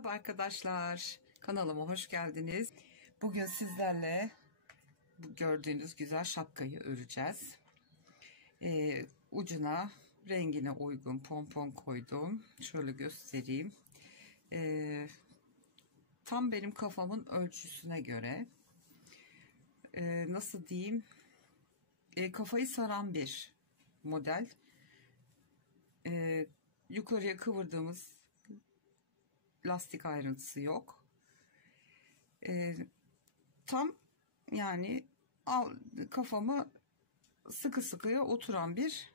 Merhaba arkadaşlar, kanalıma hoş geldiniz. Bugün sizlerle bu gördüğünüz güzel şapkayı öreceğiz. Ucuna rengine uygun pompon koydum. Şöyle göstereyim. Tam benim kafamın ölçüsüne göre, nasıl diyeyim, kafayı saran bir model. Yukarıya kıvırdığımız lastik ayrıntısı yok. Tam yani kafamı sıkı sıkıya oturan bir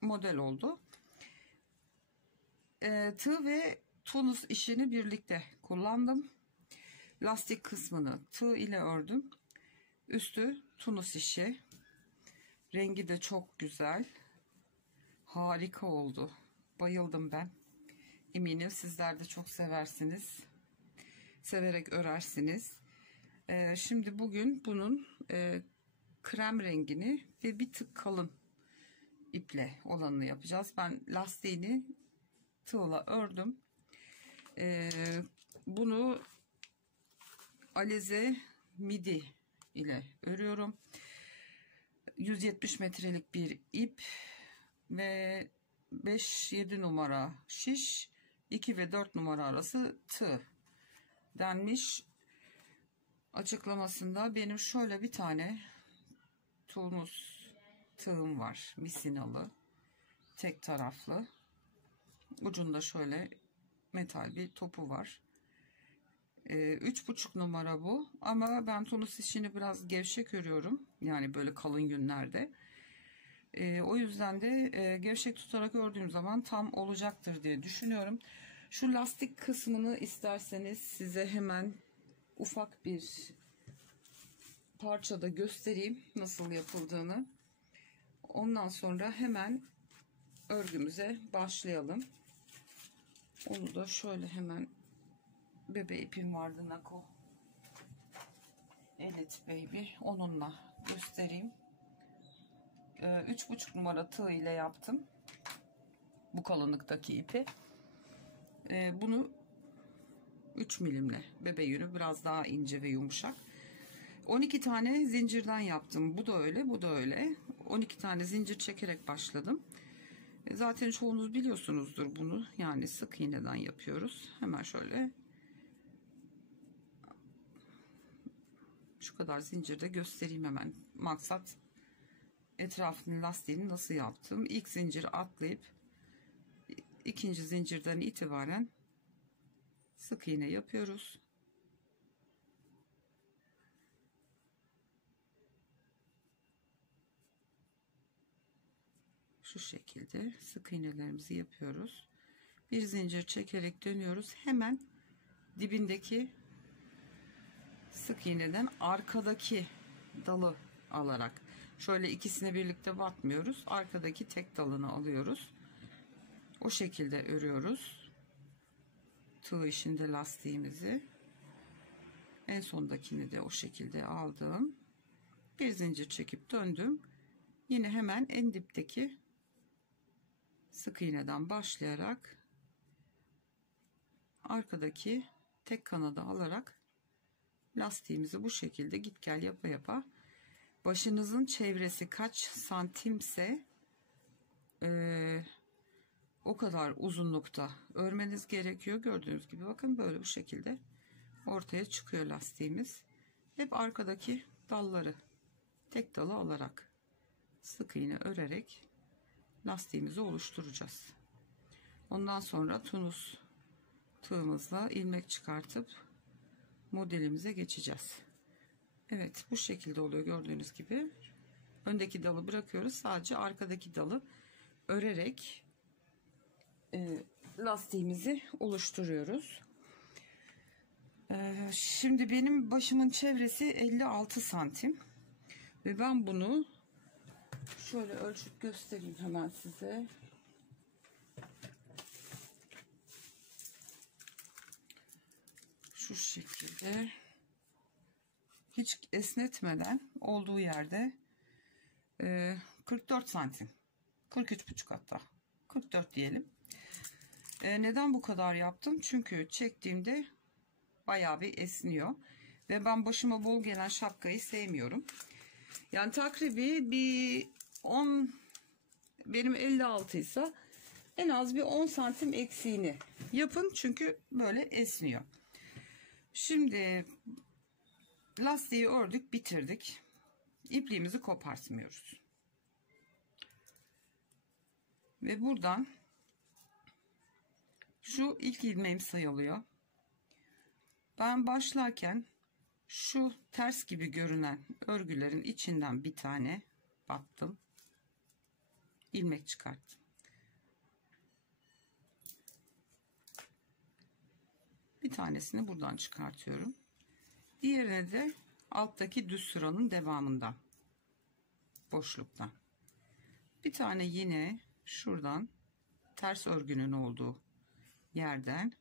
model oldu. Tığ ve tunus işini birlikte kullandım. Lastik kısmını tığ ile ördüm. Üstü tunus işi. Rengi de çok güzel. Harika oldu. Bayıldım ben. Eminim sizler de çok seversiniz. Severek örersiniz. Şimdi bugün bunun krem rengini ve bir tık kalın iple olanını yapacağız. Ben lastiğini tığla ördüm. Bunu Alize midi ile örüyorum. 170 metrelik bir ip ve 5-7 numara şiş, 2 ve 4 numara arası tığ denmiş. Açıklamasında benim şöyle bir tane tunus tığım var, misinalı, tek taraflı, ucunda şöyle metal bir topu var. 3,5 numara bu, ama ben tunus işini biraz gevşek örüyorum, yani böyle kalın yünlerde. O yüzden de gevşek tutarak ördüğüm zaman tam olacaktır diye düşünüyorum. Şu lastik kısmını isterseniz size hemen ufak bir parçada göstereyim nasıl yapıldığını. Ondan sonra hemen örgümüze başlayalım. Onu da şöyle hemen, bebe ipim vardı, Nako Elite Baby, onunla göstereyim. 3,5 numara tığ ile yaptım bu kalınlıktaki ipi. Bunu 3 milimle, bebe yünü biraz daha ince ve yumuşak. 12 tane zincirden yaptım. Bu da öyle, bu da öyle. 12 tane zincir çekerek başladım. Zaten çoğunuz biliyorsunuzdur bunu. Yani sık iğneden yapıyoruz. Hemen şöyle şu kadar zincirde göstereyim hemen. Maksat etrafını, lastiğini nasıl yaptım. İlk zinciri atlayıp ikinci zincirden itibaren sık iğne yapıyoruz. Şu şekilde sık iğnelerimizi yapıyoruz. Bir zincir çekerek dönüyoruz. Hemen dibindeki sık iğneden arkadaki dalı alarak, şöyle ikisini birlikte batmıyoruz. Arkadaki tek dalını alıyoruz. O şekilde örüyoruz. Tığ işinde lastiğimizi. En sondakini de o şekilde aldım. Bir zincir çekip döndüm. Yine hemen en dipteki sık iğneden başlayarak arkadaki tek kanadı alarak lastiğimizi bu şekilde git gel yapa yapa, başınızın çevresi kaç santimse o kadar uzunlukta örmeniz gerekiyor. Gördüğünüz gibi bakın, böyle bu şekilde ortaya çıkıyor lastiğimiz. Hep arkadaki dalları tek dalı alarak sık iğne örerek lastiğimizi oluşturacağız. Ondan sonra tunus tığımızla ilmek çıkartıp modelimize geçeceğiz. Evet, bu şekilde oluyor gördüğünüz gibi. Öndeki dalı bırakıyoruz, sadece arkadaki dalı örerek lastiğimizi oluşturuyoruz. Şimdi benim başımın çevresi 56 santim ve ben bunu şöyle ölçüp göstereyim hemen size. Şu şekilde hiç esnetmeden olduğu yerde 44 santim, 43,5 hatta 44 diyelim. Neden bu kadar yaptım? Çünkü çektiğimde bayağı bir esniyor. Ve ben başıma bol gelen şapkayı sevmiyorum. Yani takribi bir 10, benim 56 ise en az bir 10 santim eksiğini yapın. Çünkü böyle esniyor. Şimdi lastiği ördük, bitirdik. İpliğimizi kopartmıyoruz. Ve buradan şu ilk ilmeğim sayılıyor. Ben başlarken şu ters gibi görünen örgülerin içinden bir tane battım. İlmek çıkarttım. Bir tanesini buradan çıkartıyorum. Diğerini de alttaki düz sıranın devamından, boşluktan. Bir tane yine şuradan ters örgünün olduğu yerden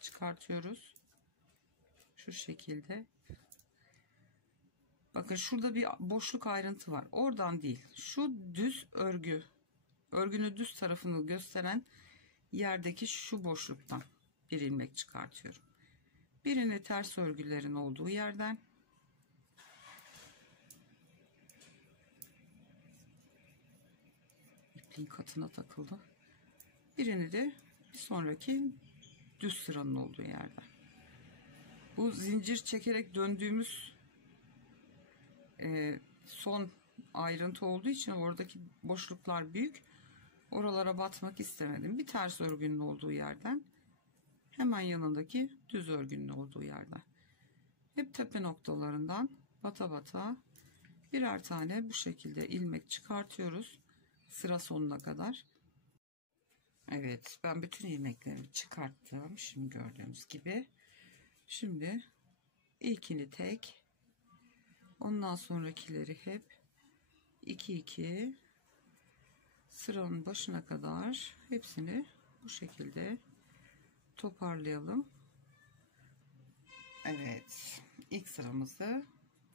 çıkartıyoruz. Şu şekilde. Bakın şurada bir boşluk ayrıntı var. Oradan değil. Şu düz örgü, örgünün düz tarafını gösteren yerdeki şu boşluktan bir ilmek çıkartıyorum. Birini ters örgülerin olduğu yerden, ipliğin katına takıldı. Birini de bir sonraki düz sıranın olduğu yerden. Bu zincir çekerek döndüğümüz son ayrıntı olduğu için oradaki boşluklar büyük. Oralara batmak istemedim. Bir ters örgünün olduğu yerden, hemen yanındaki düz örgünün olduğu yerden. Hep tepe noktalarından bata bata birer tane bu şekilde ilmek çıkartıyoruz. Sıra sonuna kadar. Evet, ben bütün ilmeklerimi çıkarttım. Şimdi gördüğünüz gibi. Şimdi ilkini tek, ondan sonrakileri hep 2-2, sıranın başına kadar hepsini bu şekilde toparlayalım. Evet, ilk sıramızı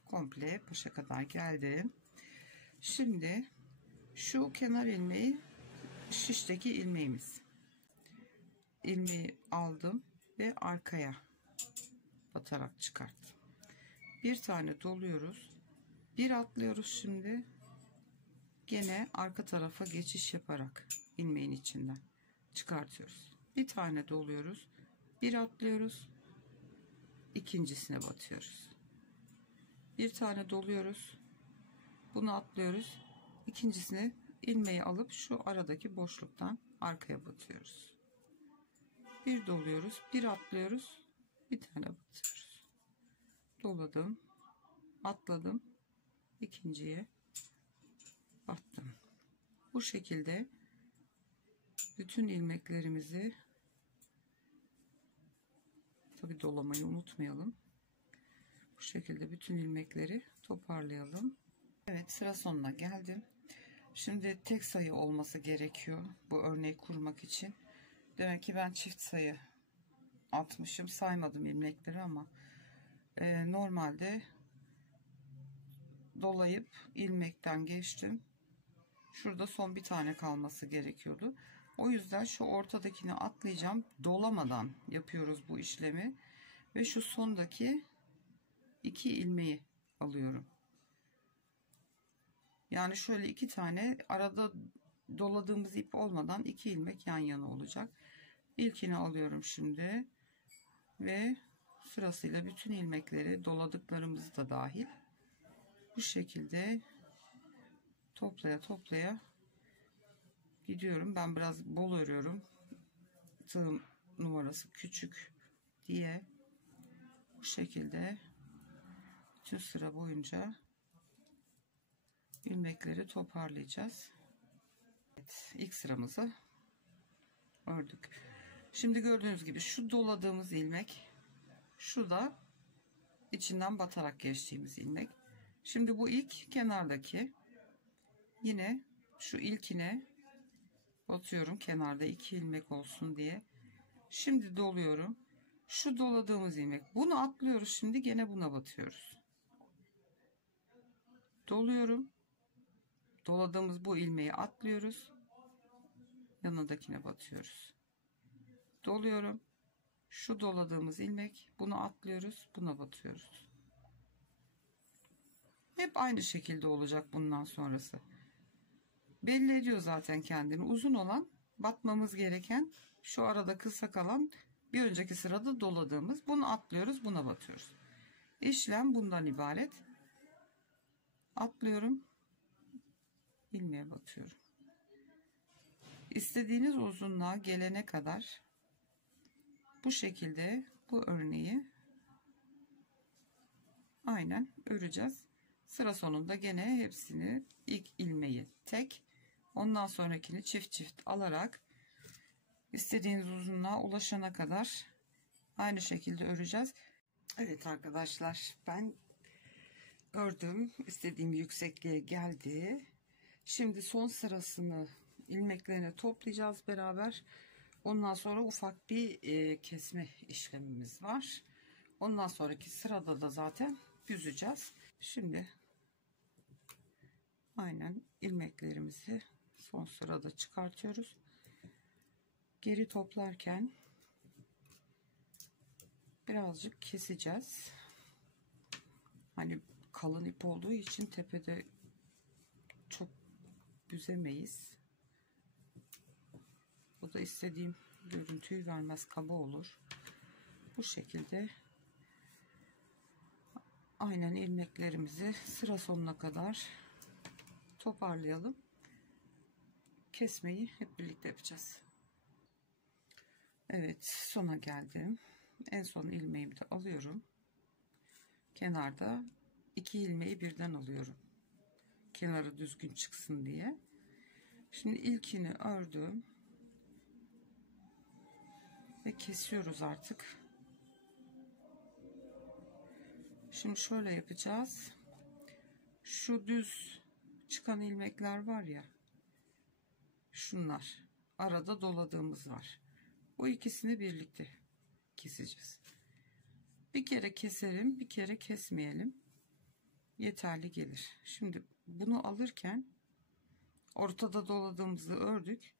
komple başa kadar geldim. Şimdi şu kenar ilmeği şişteki ilmeğimiz. İlmeği aldım ve arkaya batarak çıkarttım. Bir tane doluyoruz. Bir atlıyoruz şimdi. Gene arka tarafa geçiş yaparak ilmeğin içinden çıkartıyoruz. Bir tane doluyoruz. Bir atlıyoruz. İkincisine batıyoruz. Bir tane doluyoruz. Bunu atlıyoruz. İkincisini ilmeği alıp şu aradaki boşluktan arkaya batıyoruz. Bir doluyoruz. Bir atlıyoruz. Bir tane batıyoruz. Doladım. Atladım. İkinciye battım. Bu şekilde bütün ilmeklerimizi, tabi dolamayı unutmayalım. Bu şekilde bütün ilmekleri toparlayalım. Evet, sıra sonuna geldim. Şimdi tek sayı olması gerekiyor bu örneği kurmak için. Demek ki ben çift sayı atmışım, saymadım ilmekleri ama normalde dolayıp ilmekten geçtim. Şurada son bir tane kalması gerekiyordu. O yüzden şu ortadakini atlayacağım. Dolamadan yapıyoruz bu işlemi. Ve şu sondaki 2 ilmeği alıyorum. Yani şöyle 2 tane arada doladığımız ip olmadan 2 ilmek yan yana olacak. İlkini alıyorum şimdi. Ve sırasıyla bütün ilmekleri, doladıklarımız da dahil, bu şekilde toplaya toplaya gidiyorum. Ben biraz bol örüyorum. Tığım numarası küçük diye bu şekilde bütün sıra boyunca ilmekleri toparlayacağız. Evet, ilk sıramızı ördük. Şimdi gördüğünüz gibi şu doladığımız ilmek, şu da içinden batarak geçtiğimiz ilmek. Şimdi bu ilk kenardaki, yine şu ilkine batıyorum, kenarda 2 ilmek olsun diye. Şimdi doluyorum. Şu doladığımız ilmek, bunu atlıyoruz, şimdi gene buna batıyoruz. Doluyorum. Doladığımız bu ilmeği atlıyoruz. Yanındakine batıyoruz. doluyorum. Şu doladığımız ilmek, bunu atlıyoruz, buna batıyoruz. Hep aynı şekilde olacak bundan sonrası. Belli ediyor zaten kendini. Uzun olan, batmamız gereken, şu arada kısa kalan, bir önceki sırada doladığımız. Bunu atlıyoruz, buna batıyoruz. İşlem bundan ibaret. Atlıyorum, ilmeğe batıyorum. İstediğiniz uzunluğa gelene kadar bu şekilde bu örneği aynen öreceğiz. Sıra sonunda gene hepsini, ilk ilmeği tek, ondan sonrakini çift çift alarak istediğiniz uzunluğa ulaşana kadar aynı şekilde öreceğiz. Evet arkadaşlar, ben ördüm, istediğim yüksekliğe geldi. Şimdi son sırasını, ilmeklerini toplayacağız beraber. Ondan sonra ufak bir kesme işlemimiz var. Ondan sonraki sırada da zaten büzeceğiz. Şimdi aynen ilmeklerimizi son sırada çıkartıyoruz. Geri toplarken birazcık keseceğiz. Hani kalın ip olduğu için tepede çok büzemeyiz. Bu da istediğim görüntüyü vermez, kaba olur. Bu şekilde aynen ilmeklerimizi sıra sonuna kadar toparlayalım. Kesmeyi hep birlikte yapacağız. Evet, sona geldim. En son ilmeğimi de alıyorum. Kenarda 2 ilmeği birden alıyorum. Kenarı düzgün çıksın diye. Şimdi ilkini ördüm. Ve kesiyoruz artık. Şimdi şöyle yapacağız. Şu düz çıkan ilmekler var ya. Şunlar. Arada doladığımız var. Bu ikisini birlikte keseceğiz. Bir kere keselim, bir kere kesmeyelim. Yeterli gelir. Şimdi bunu alırken ortada doladığımızı ördük.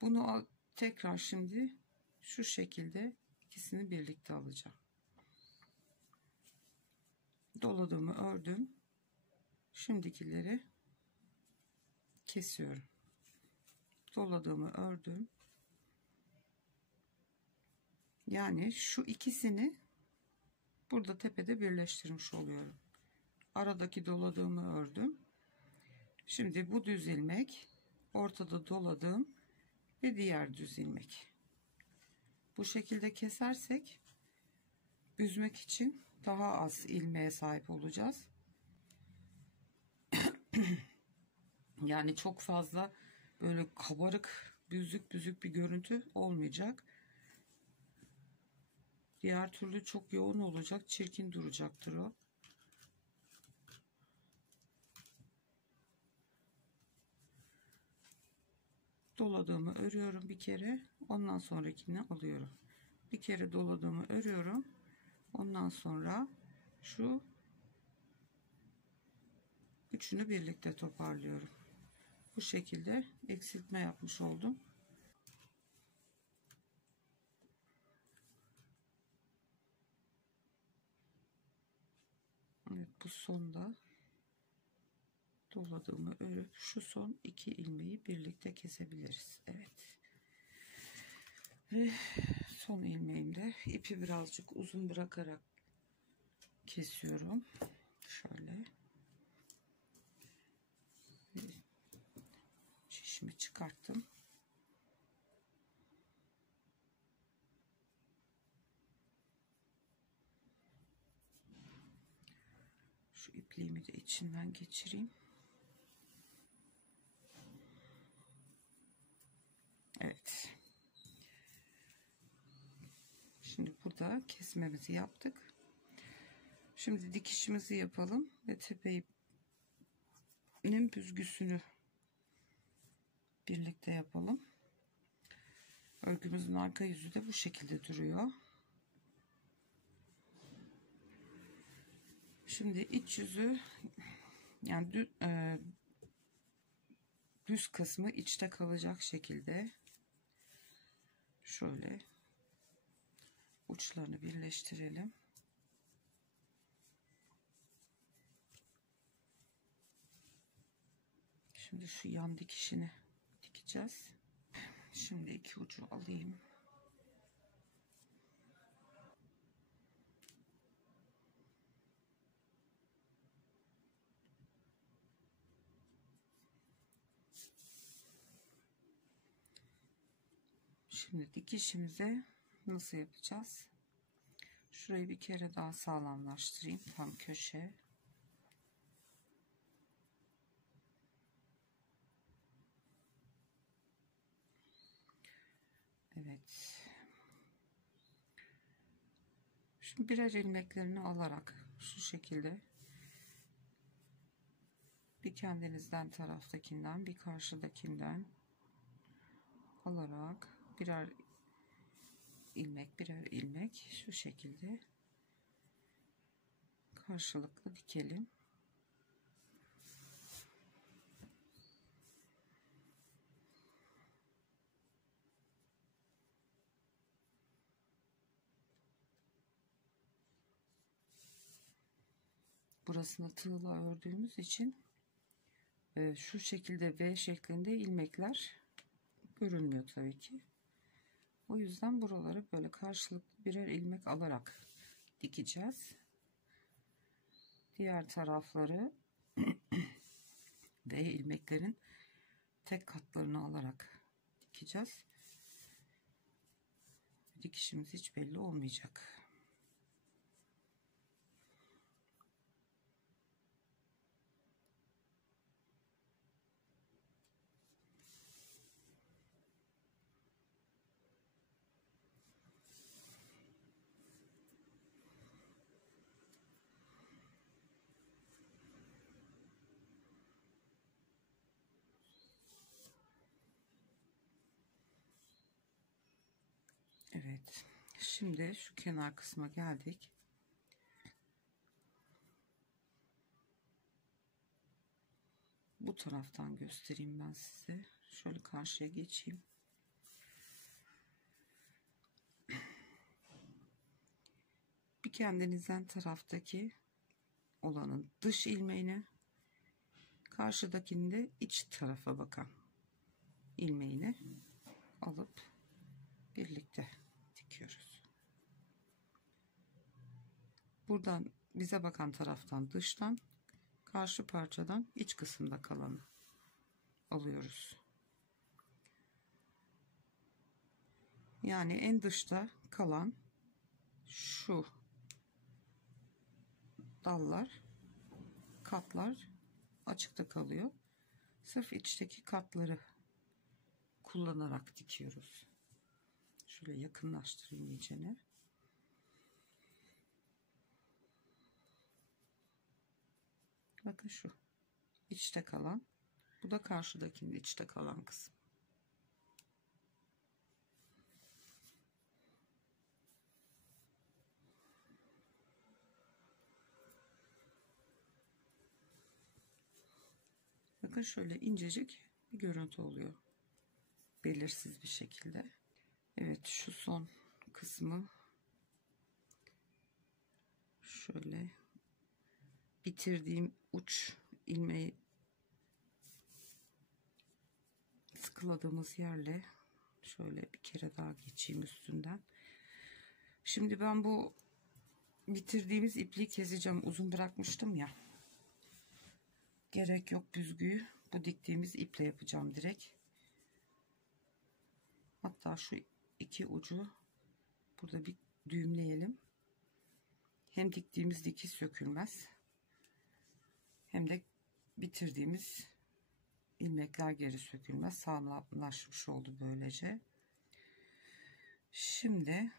Bunu tekrar şimdi şu şekilde ikisini birlikte alacağım. Doladığımı ördüm. Şimdikileri kesiyorum. Doladığımı ördüm. Yani şu ikisini burada tepede birleştirmiş oluyorum. Aradaki doladığımı ördüm. Şimdi bu düz ilmek, ortada doladığım ve diğer düz ilmek. Bu şekilde kesersek büzmek için daha az ilmeğe sahip olacağız. Yani çok fazla böyle kabarık, büzük büzük bir görüntü olmayacak. Diğer türlü çok yoğun olacak, çirkin duracaktır o. Doladığımı örüyorum bir kere, ondan sonrakini alıyorum. Bir kere doladığımı örüyorum, ondan sonra şu üçünü birlikte toparlıyorum. Bu şekilde eksiltme yapmış oldum. Evet, bu sonda doladığımı örüp şu son 2 ilmeği birlikte kesebiliriz. Evet. Ve son ilmeğimde ipi birazcık uzun bırakarak kesiyorum. Şöyle. Şişimi çıkarttım. Şu ipliğimi de içinden geçireyim. Evet. Şimdi burada kesmemizi yaptık. Şimdi dikişimizi yapalım ve tepenin büzgüsünü birlikte yapalım. Örgümüzün arka yüzü de bu şekilde duruyor. Şimdi iç yüzü, yani düz kısmı içte kalacak şekilde Şöyle uçlarını birleştirelim. Şimdi şu yan dikişini dikeceğiz. Şimdi iki ucu alayım. Şimdi dikişimize nasıl yapacağız? Şurayı bir kere daha sağlamlaştırayım. Tam köşe. Evet. Şimdi birer ilmeklerini alarak şu şekilde bir kendinizden taraftakinden bir karşıdakinden alarak birer ilmek şu şekilde karşılıklı dikelim. Burasını tığla ördüğümüz için şu şekilde V şeklinde ilmekler görünmüyor tabii ki. O yüzden buraları böyle karşılıklı birer ilmek alarak dikeceğiz. Diğer tarafları V ilmeklerin tek katlarını alarak dikeceğiz. Dikişimiz hiç belli olmayacak. Evet. Şimdi şu kenar kısma geldik. Bu taraftan göstereyim ben size. Şöyle karşıya geçeyim. Bir kendinizden taraftaki olanın dış ilmeğini, karşıdakini de iç tarafa bakan ilmeğini alıp birlikte dikiyoruz. Buradan bize bakan taraftan dıştan, karşı parçadan iç kısımda kalanı alıyoruz. Yani en dışta kalan şu dallar, katlar açıkta kalıyor. Sırf içteki katları kullanarak dikiyoruz. Şöyle yakınlaştırayım iyicene. Bakın şu içte kalan, bu da karşıdakinin içte kalan kısım. Bakın şöyle incecik bir görüntü oluyor. Belirsiz bir şekilde. Evet, şu son kısmı şöyle bitirdiğim uç ilmeği sıkıladığımız yerle şöyle bir kere daha geçeyim üstünden. Şimdi ben bu bitirdiğimiz ipliği keseceğim. Uzun bırakmıştım ya. Gerek yok büzgüyü. Bu diktiğimiz iple yapacağım direkt. Hatta şu iki ucu burada bir düğümleyelim. Hem diktiğimiz dikiş sökülmez, hem de bitirdiğimiz ilmekler geri sökülmez. Sağlamlaşmış oldu böylece. Şimdi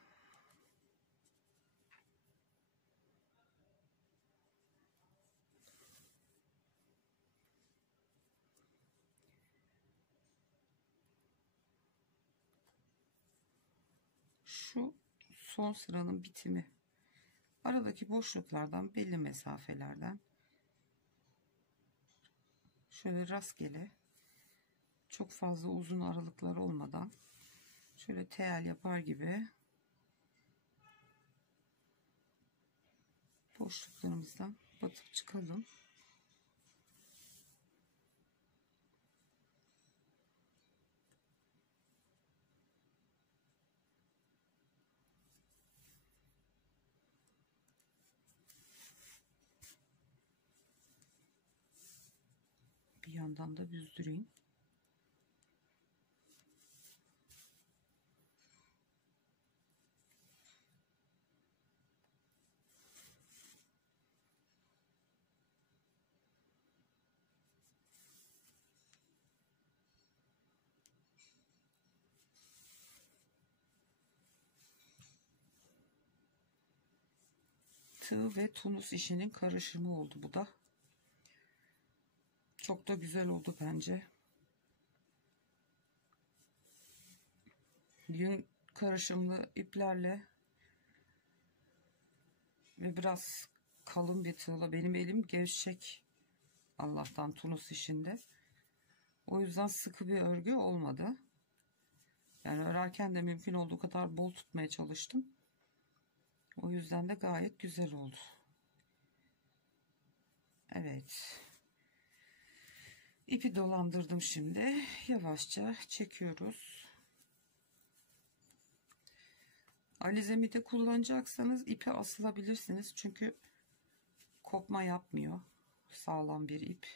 şu son sıranın bitimi, aradaki boşluklardan belli mesafelerden şöyle rastgele, çok fazla uzun aralıklar olmadan Şöyle tel yapar gibi boşluklarımızdan batıp çıkalım. Bir yandan da büzdüreyim. Tığ ve tunus işinin karışımı oldu bu da. Çok da güzel oldu bence. Yün karışımlı iplerle ve biraz kalın bir tığla, benim elim gevşek Allah'tan tunus işinde. O yüzden sıkı bir örgü olmadı. Yani örerken de mümkün olduğu kadar bol tutmaya çalıştım. O yüzden de gayet güzel oldu. Evet. İpi dolandırdım şimdi. Yavaşça çekiyoruz. Alizemi de kullanacaksanız ipi asılabilirsiniz. Çünkü kopma yapmıyor. Sağlam bir ip.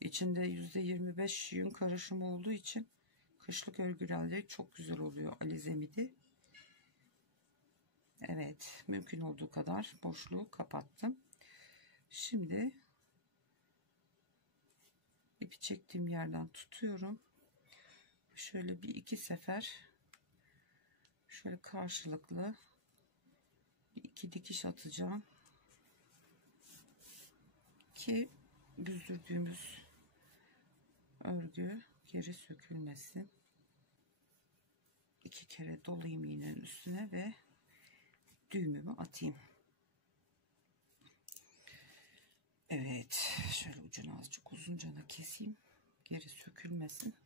İçinde %25 yün karışımı olduğu için kışlık örgülerde çok güzel oluyor alizemidi. Evet, mümkün olduğu kadar boşluğu kapattım. Şimdi ipi çektiğim yerden tutuyorum. Şöyle bir iki sefer şöyle karşılıklı bir iki dikiş atacağım ki büzdürdüğümüz örgü geri sökülmesin. İki kere dolayayım iğnenin üstüne ve düğümümü atayım. Evet, şöyle ucunu azıcık uzuncana keseyim, geri sökülmesin.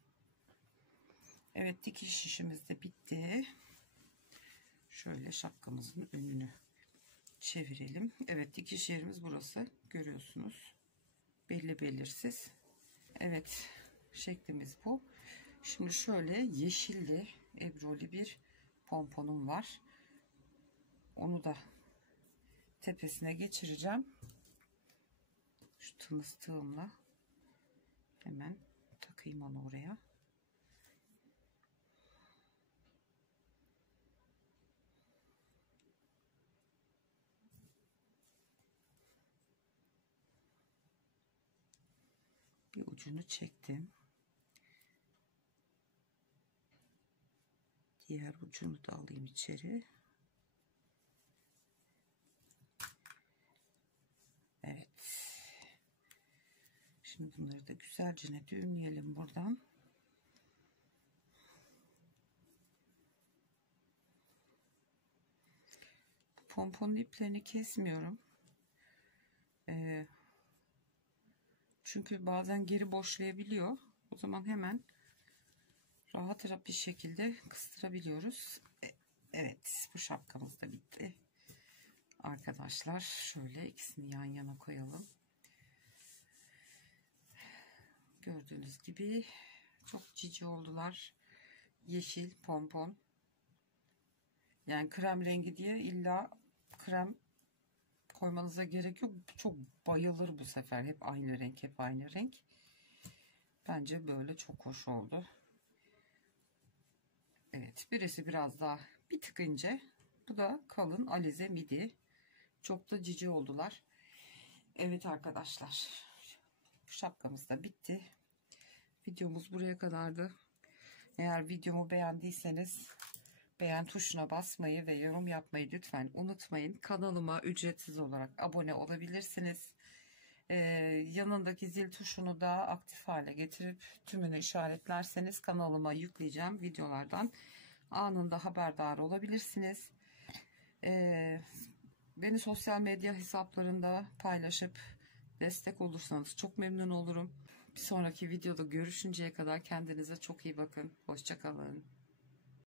Evet, dikiş işimiz de bitti. Şöyle şapkamızın önünü çevirelim. Evet, dikiş yerimiz burası, görüyorsunuz, belli belirsiz. Evet, şeklimiz bu. Şimdi şöyle yeşilli ebroli bir pomponum var, onu da tepesine geçireceğim. Şu tınıs tığımla hemen takayım onu oraya. Bir ucunu çektim. Diğer ucunu da alayım içeri. Evet. Şimdi bunları da güzelce düğümleyelim buradan. Pomponun iplerini kesmiyorum. Çünkü bazen geri boşlayabiliyor. O zaman hemen rahat bir şekilde kıstırabiliyoruz. Evet, bu şapkamız da bitti. Arkadaşlar şöyle ikisini yan yana koyalım. Gördüğünüz gibi çok cici oldular. Yeşil pompon. Yani krem rengi diye illa krem koymanıza gerek yok. Çok bayılır bu sefer. Hep aynı renk, hep aynı renk. Bence böyle çok hoş oldu. Evet, birisi biraz daha bir tık ince. Bu da kalın alize midi. Çok da cici oldular. Evet arkadaşlar, şapkamız da bitti. Videomuz buraya kadardı. Eğer videomu beğendiyseniz beğen tuşuna basmayı ve yorum yapmayı lütfen unutmayın. Kanalıma ücretsiz olarak abone olabilirsiniz. Yanındaki zil tuşunu da aktif hale getirip tümünü işaretlerseniz kanalıma yükleyeceğim videolardan anında haberdar olabilirsiniz. Beni sosyal medya hesaplarında paylaşıp destek olursanız çok memnun olurum. Bir sonraki videoda görüşünceye kadar kendinize çok iyi bakın. Hoşça kalın.